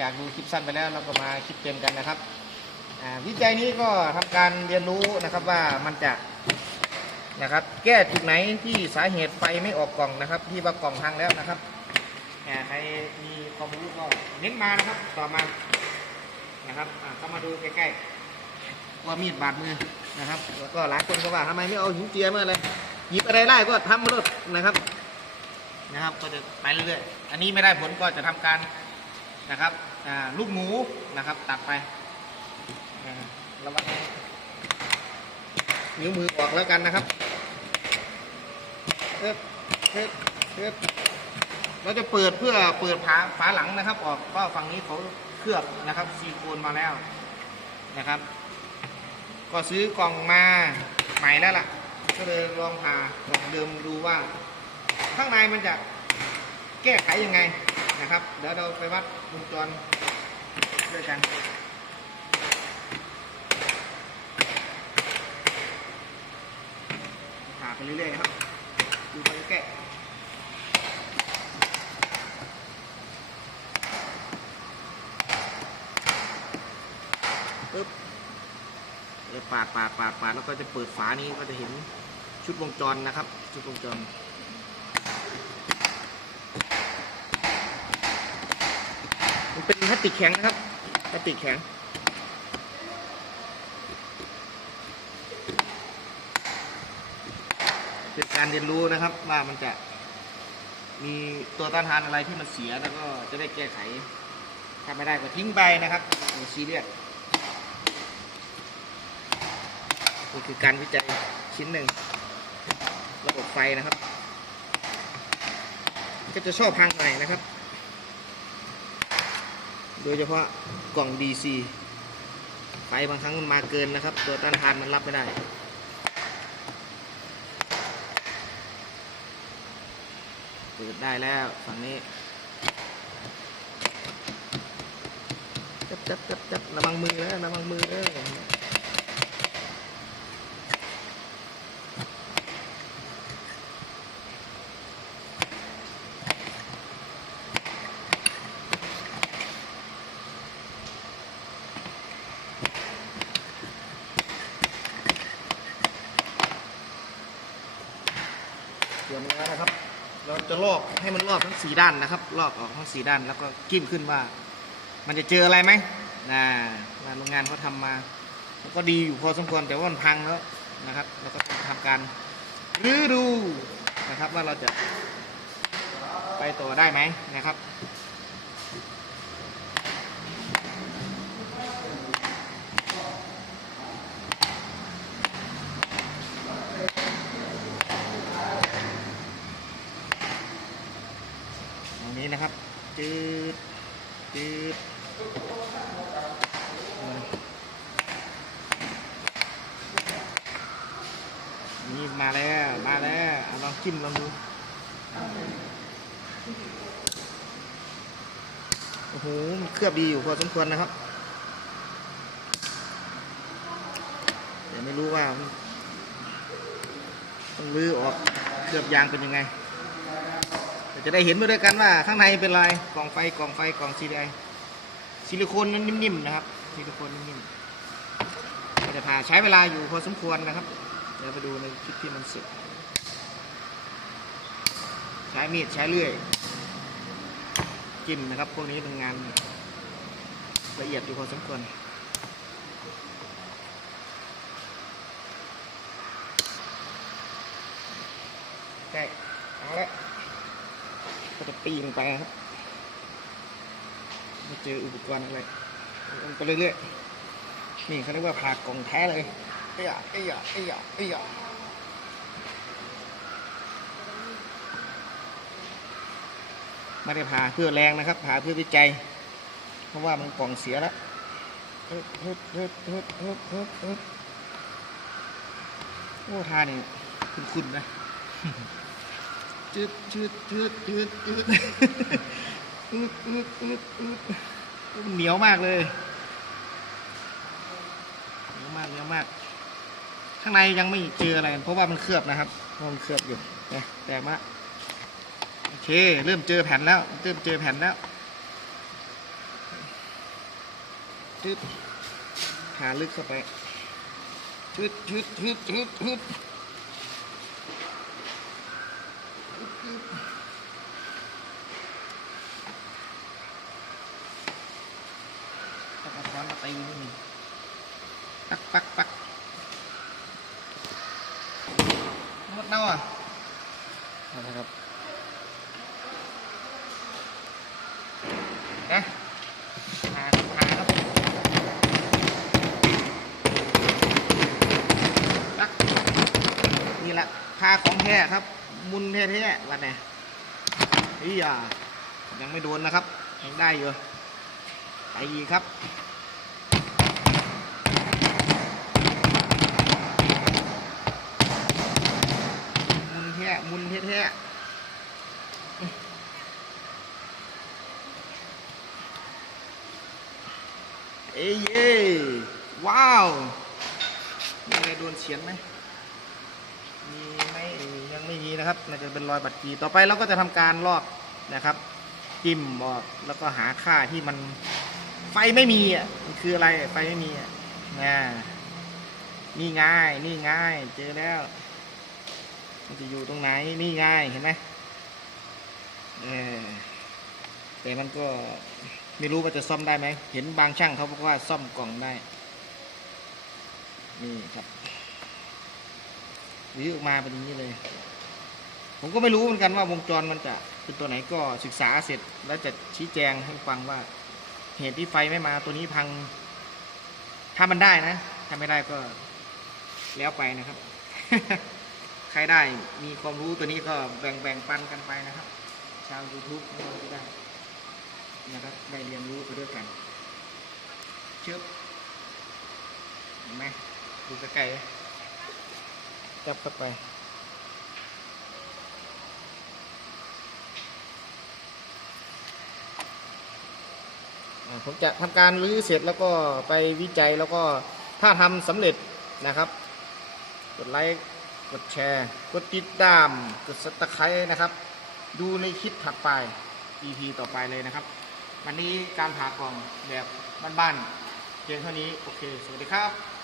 จากดูคลิปสั้นไปแล้วเราก็มาคลิปเต็มกันนะครับวิจัยนี้ก็ทำการเรียนรู้นะครับว่ามันจะนะครับ แก้จุดไหนที่สาเหตุไฟไม่ออกกล่องนะครับ ที่ว่ากล่องพังแล้วนะครับใครมีความรู้ก็เน้นมานะครับต่อมานะครับเข้ามาดูใกล้ๆว่ามีดบาดมือนะครับ แล้วก็หลายคนก็ว่าทำไมไม่เอาหินเจียมาเลยหยิบอะไรได้ก็ทำมาเลยนะครับนะครับ ก็จะไปเรื่อยๆอันนี้ไม่ได้ผลก็จะทำการ นะครับลูกหมูนะครับตัดไประวังนิ้วมือออกแล้วกันนะครับเอ๊บเอ๊บเอ๊บเราจะเปิดเพื่อเปิดฝาฝาหลังนะครับ ออกก็ฝั่งนี้เขาเคลือบนะครับซีโคนมาแล้วนะครับ ก็ซื้อกล่องมาใหม่แล้วล่ะ ก็เลยลองผ่ากล่องเดิมดูว่า ข้างในมันจะแก้ไขยังไง นะครับ เดี๋ยวเราไปวัดวงจรด้วยกันผ่าไปเรื่อยๆครับ ดูเขาจะแก้ปึ๊บปาดปาดปาดปาดแล้วก็จะเปิดฝานี้ก็จะเห็นชุดวงจรนะครับ ชุดวงจร มันเป็น พลาสติกแข็งนะครับพลาสติกแข็ง เป็นการเรียนรู้นะครับว่ามันจะมีตัวต้านทานอะไรที่มันเสียแล้วก็จะได้แก้ไข ถ้าไม่ได้ก็ทิ้งไปนะครับซีเรียสนี่คือการวิจัยชิ้นหนึ่งระบบไฟนะครับ ก็จะชอบพังหน่อยนะครับ โดยเฉพาะกล่อง DC ไฟบางครั้งมันมาเกินนะครับ ตัวต้านทานมันรับไม่ได้ เปิดได้แล้วฝั่งนี้จับจับจับจับระวังมือแล้วระวังมือเด้อ เตรียมแล้วนะครับ เราจะลอกให้มันรอบทั้งสีด้านนะครับ ลอกออกทั้งสีด้านแล้วก็กิ้มขึ้นว่า มันจะเจออะไรไหมนะงาโรงงานเขาทำมาก็ดีอยู่พอสมควรแต่ว่ามันพังแล้วนะครับเราก็ต้องทำการรื้อดูนะครับว่าเราจะไปต่อได้ไหมนะครับ ตรงนี้นะครับ จืดจืดนี่มาแล้วมาแล้วเอาลองจิ้มลองดูโอ้โหมันเคลือบดีอยู่พอสมควรนะครับเดี๋ยวไม่รู้ว่าต้องลื้อออกเคลือบยางเป็นยังไง จะได้เห็นไปด้วยกันว่าข้างในเป็นอะไรกล่องไฟกล่องไฟกล่องซีดีไอซิลิโคนนั้นนิ่มๆนะครับซิลิโคนนิ่มๆเราจะผ่าใช้เวลาอยู่พอสมควรนะครับ เดี๋ยวไปดูในคลิปที่มันเสร็จ ใช้มีดใช้เลื่อยจิ้มนะครับ พวกนี้เป็นงานละเอียดอยู่พอสมควรใช่เอาละ ก็จะปีนไปครับม่เจออุปกรณ์อะไรลงไปเรื่อยๆ นี่เขาเรียกว่าผ่ากล่องแท้เลยเอ้ยเอ้ยเอ้ยเอ้ยไม่ได้ผ่าเพื่อแรงนะครับผ่าเพื่อวิจัย เพราะว่ามันกล่องเสียแล้วฮึบฮึบฮึบฮึบฮึบฮึบฮึบโอ้ทานี่คุ้นๆนะ จืดจืดจืดจืดจืดอืดอืดอืดอืดเหนียวมากเลย เหนียวมากเหนียวมาก ข้างในยังไม่เจออะไร เพราะว่ามันเคลือบนะครับมันเคลือบอยู่นะแตกมาละโอเค เริ่มเจอแผ่นแล้ว เริ่มเจอแผ่นแล้วชืดหาลึกเข้าไปชืดชืดชืดชืดชืดตะก ร้อนมาตีนี่ปักปักปักหมดเน่าอะนะครับนะหาครับหาครับปักนี่แหละพาของแท้ครับ มุนแท้ๆวันนี้นี่อะยังไม่โดนนะครับยังได้อยู่ไปอีกครับ มุนแท้มุน แท้เอ้ยเย้ว้าวมีอะไรโดนเฉียนไหมมีไหมยังไม่มีนะครับน่าจะเป็นรอยบัตรกีต่อไปเราก็จะทำการลอกนะครับจิ้มออกแล้วก็หาค่าที่มันไฟไม่มีอะมันคืออะไรไฟไม่มีอะนะนี่ง่ายนี่ง่ายเจอแล้ว มันจะอยู่ตรงไหนนี่ง่ายเห็นไหมเออแต่มันก็ไม่รู้ว่าจะซ่อมได้ไหม เห็นบางช่างเขาบอกว่าซ่อมกล่องได้ นี่ครับวิวออกมาเป็นอย่างนี้เลย ผมก็ไม่รู้เหมือนกันว่าวงจรมันจะเป็นตัวไหนก็ศึกษาเสร็จ แล้วจะชี้แจงให้ฟังว่า เหตุที่ไฟไม่มาตัวนี้พัง ถ้ามันได้นะ ถ้าไม่ได้ก็แล้วไปนะครับ ใครได้มีความรู้ตัวนี้ก็แบ่งแบ่งปันกันไปนะครับ ชาว YouTube ของเราจะได้นะครับได้เรียนรู้ไปด้วยกันเชือบเห็นไหมดูใกล้ๆจับเข้าไปผมจะทำการรื้อเสร็จแล้วก็ไปวิจัยแล้วก็ถ้าทำสำเร็จนะครับ กดไลค์ กดแชร์ กดติดตาม กดสตะไคร้นะครับ ดูในคลิปถัดไป EP ต่อไปเลยนะครับ วันนี้การผ่ากล่องแบบบ้านๆเพียงเท่านี้ โอเค สวัสดีครับ